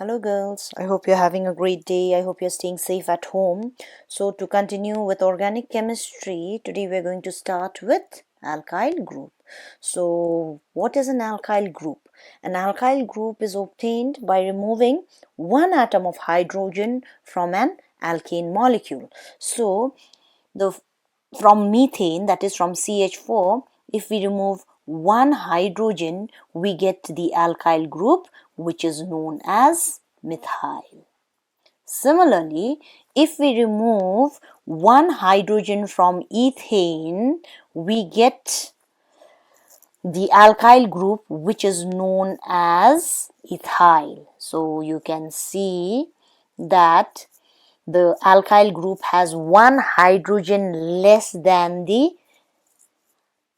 Hello girls, I hope you're having a great day. I hope you're staying safe at home. So to continue with organic chemistry, today we're going to start with alkyl group. So what is an alkyl group? An alkyl group is obtained by removing one atom of hydrogen from an alkane molecule. So from methane, that is from CH4, if we remove one hydrogen, we get the alkyl group, which is known as methyl. Similarly, if we remove one hydrogen from ethane, we get the alkyl group, which is known as ethyl. So you can see that the alkyl group has one hydrogen less than the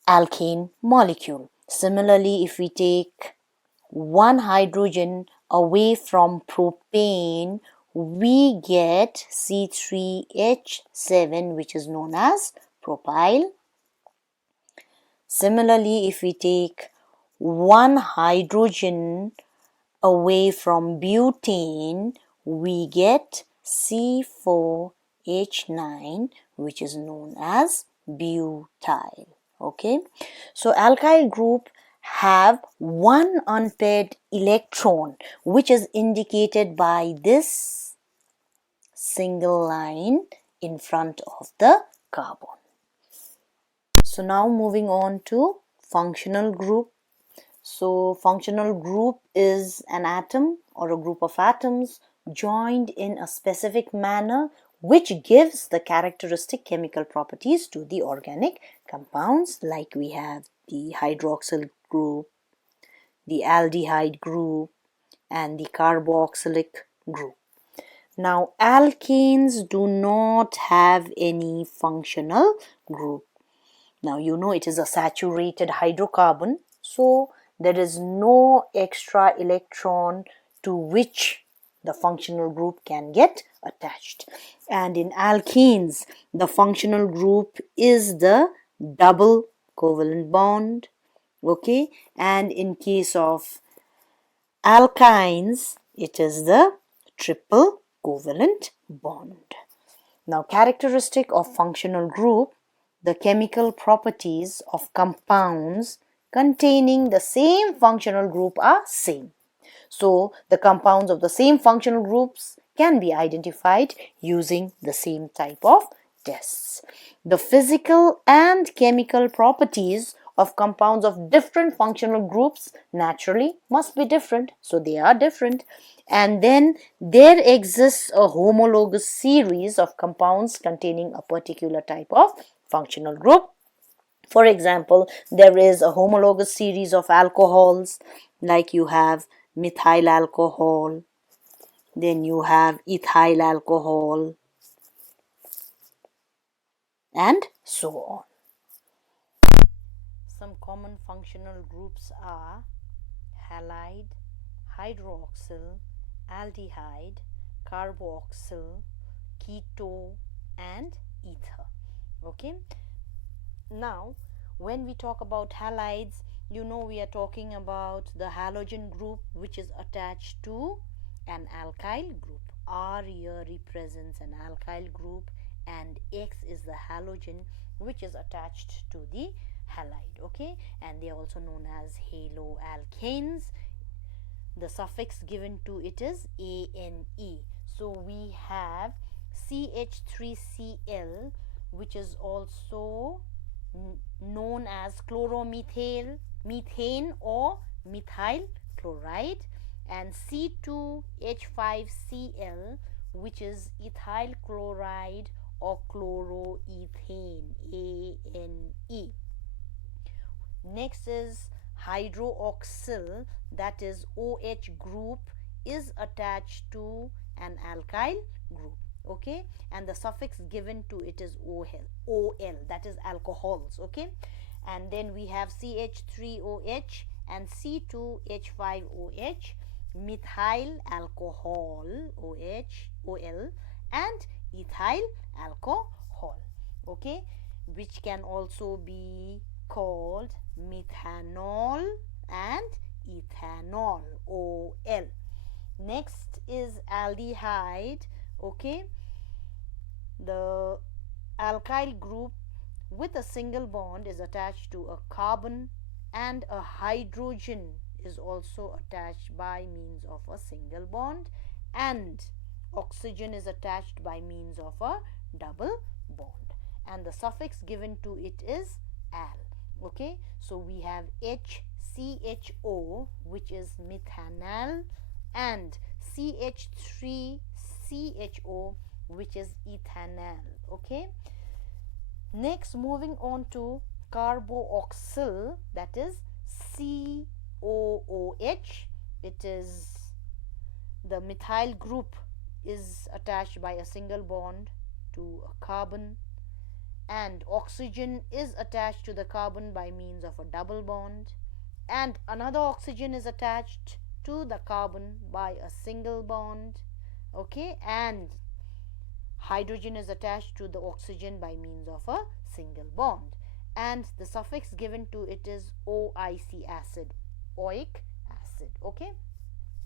alkane molecule. Similarly, if we take one hydrogen away from propane, we get C3H7, which is known as propyl. Similarly, if we take one hydrogen away from butane, we get C4H9, which is known as butyl. Okay, so alkyl group have one unpaired electron, which is indicated by this single line in front of the carbon. So now moving on to functional group. So functional group is an atom or a group of atoms joined in a specific manner which gives the characteristic chemical properties to the organic compounds, like we have the hydroxyl group, the aldehyde group, and the carboxylic group. Now alkanes do not have any functional group. Now you know it is a saturated hydrocarbon, so there is no extra electron to which the functional group can get attached. And in alkenes, the functional group is the double covalent bond. Okay, and in case of alkynes, it is the triple covalent bond. Now, characteristic of functional group: the chemical properties of compounds containing the same functional group are same. So, the compounds of the same functional groups can be identified using the same type of tests. The physical and chemical properties of compounds of different functional groups naturally must be different, so they are different. And then there exists a homologous series of compounds containing a particular type of functional group. For example, there is a homologous series of alcohols, like you have methyl alcohol, then you have ethyl alcohol, and so on. Some common functional groups are halide, hydroxyl, aldehyde, carboxyl, keto, and ether. Okay. Now, when we talk about halides, you know we are talking about the halogen group which is attached to an alkyl group. R here represents an alkyl group and X is the halogen which is attached to the halide. Okay, and they are also known as haloalkanes. The suffix given to it is ane. So we have CH3Cl, which is also known as chloromethane or methyl chloride, and C2H5Cl, which is ethyl chloride or chloroethane, ANE. Next is hydroxyl, that is OH group is attached to an alkyl group. Okay, and the suffix given to it is ol, that is alcohols. Okay, and then we have CH3OH and C2H5OH, methyl alcohol, OL, and ethyl alcohol. Okay, which can also be called methanol and ethanol, OL. Next aldehyde, okay, the alkyl group with a single bond is attached to a carbon, and a hydrogen is also attached by means of a single bond, and oxygen is attached by means of a double bond, and the suffix given to it is al. Okay, so we have HCHO, which is methanal, and CH3CHO, which is ethanal. Okay, next, moving on to carboxyl, that is COOH. It is the methyl group is attached by a single bond to a carbon, and oxygen is attached to the carbon by means of a double bond, and another oxygen is attached to the carbon by a single bond. Okay, and hydrogen is attached to the oxygen by means of a single bond, and the suffix given to it is OIC acid, oic acid. Okay,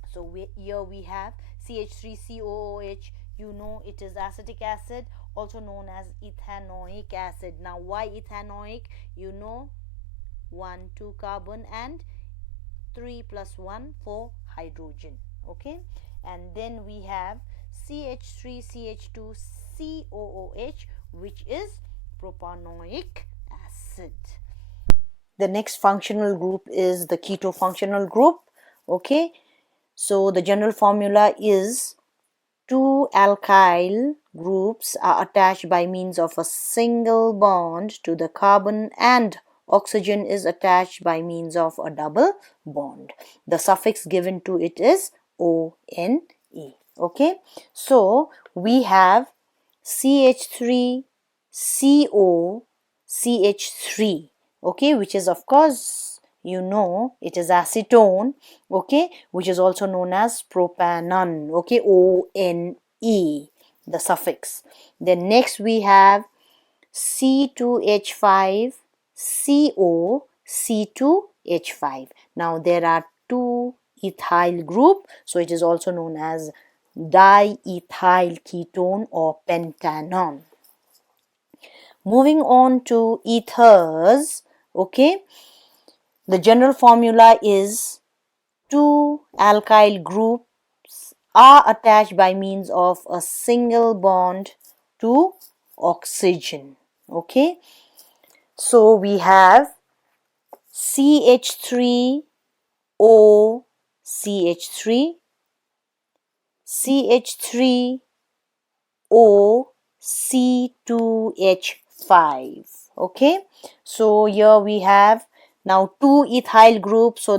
so here we have CH3COOH. You know, it is acetic acid, also known as ethanoic acid. Now, why ethanoic? You know, 1 2 carbon and 3 plus 1 for hydrogen. Okay, and then we have CH3CH2COOH, which is propanoic acid. The next functional group is the keto functional group. Okay, so the general formula is 2 alkyl groups are attached by means of a single bond to the carbon, and oxygen is attached by means of a double bond. The suffix given to it is ONE. Okay, so we have CH3COCH3, okay, which is, of course, you know, it is acetone, okay, which is also known as propanone, okay, ONE, the suffix. Then next we have C2H5CO C2H5. Now there are two ethyl group, so it is also known as diethyl ketone or pentanone. Moving on to ethers, okay, the general formula is 2 alkyl groups are attached by means of a single bond to oxygen. Okay, so we have CH3O CH3, CH3O C2H5. Okay, so here we have now 2 ethyl groups, so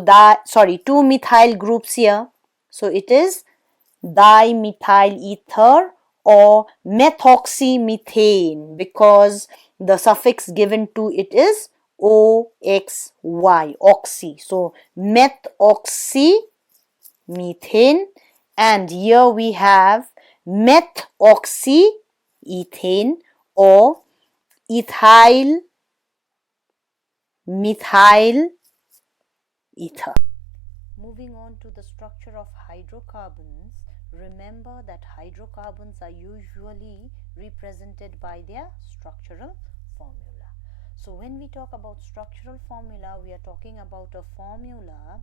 two methyl groups here, so it is dimethyl ether or methoxymethane, because the suffix given to it is OXY, oxy, so methoxymethane, and here we have methoxyethane or ethyl methyl ether. Moving on to the structure of hydrocarbons, remember that hydrocarbons are usually represented by their structural formula. So when we talk about structural formula, we are talking about a formula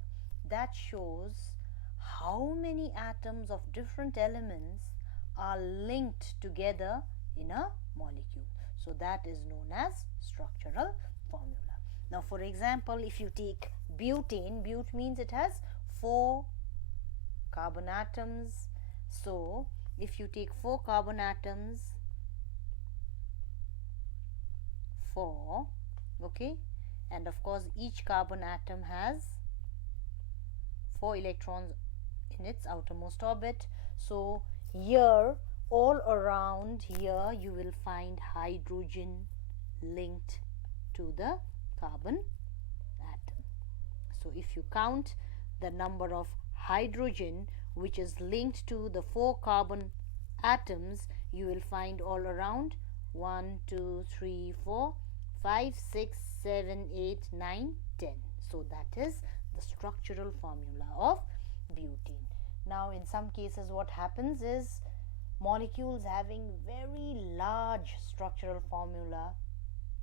that shows how many atoms of different elements are linked together in a molecule. So that is known as structural formula. Now, for example, if you take butane, but means it has 4 carbon atoms. So if you take 4 carbon atoms, 4, okay, and of course each carbon atom has 4 electrons in its outermost orbit. So here, all around here, you will find hydrogen linked to the carbon atom. So if you count the number of hydrogen which is linked to the 4 carbon atoms, you will find all around 1 2 3 4 5 6 7 8 9 10. So that is the structural formula of butane. Now in some cases what happens is molecules having very large structural formula,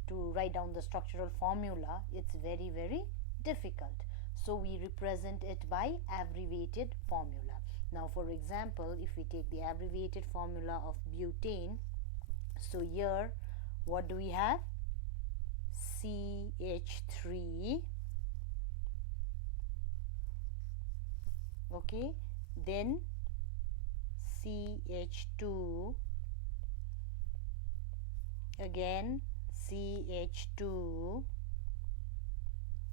to write down the structural formula, it's very difficult. So we represent it by abbreviated formula. Now for example, if we take the abbreviated formula of butane, so here what do we have? CH3, okay, then CH2, again CH2,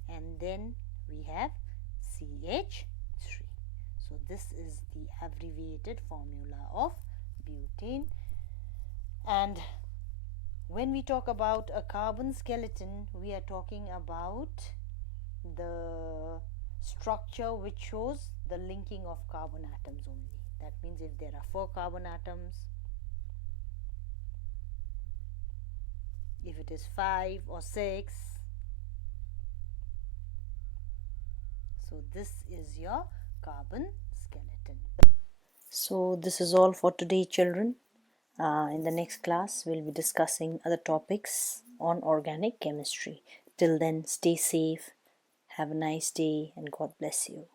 and then we have CH3. So this is the abbreviated formula of butane. And when we talk about a carbon skeleton, we are talking about the structure which shows the linking of carbon atoms only. That means if there are 4 carbon atoms, if it is 5 or 6, so this is your carbon skeleton. So this is all for today, children. In the next class, we'll be discussing other topics on organic chemistry. Till then, stay safe, have a nice day, and God bless you.